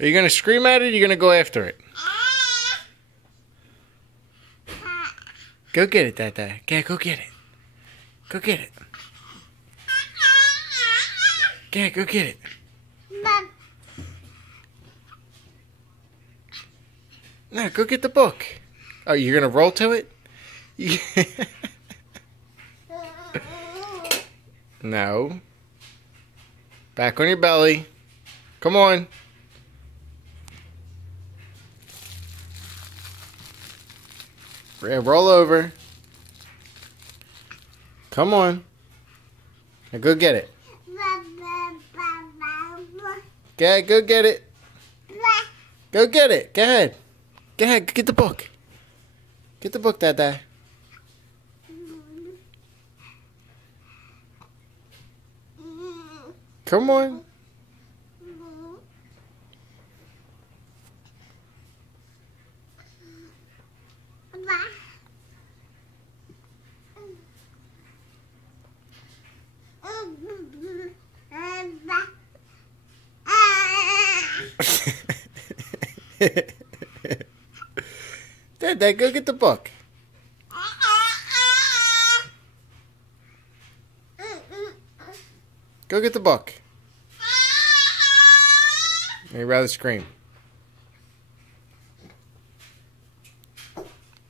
Are you going to scream at it or are you going to go after it? Go get it, Dada. Yeah, go get it. Go get it. Yeah, go get it. No, go get the book. Oh, you're going to roll to it? No. Back on your belly. Come on. Roll over. Come on. Now go get it. Yeah, go get it. Go get it. Go ahead. Go ahead. Get the book. Get the book, Dada. Come on. Dad, go get the book. Go get the book. I'd rather scream.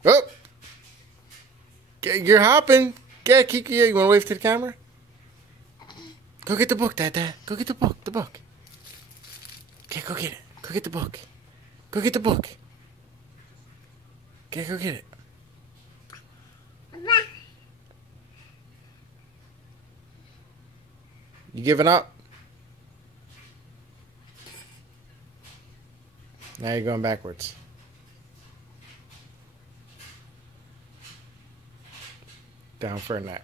Oh! You're hopping. Yeah, Kiki, you want to wave to the camera? Go get the book, Dad. Go get the book. The book. Okay, go get it. Go get the book. Go get the book. Okay, go get it. You giving up? Now you're going backwards. Down for a nap.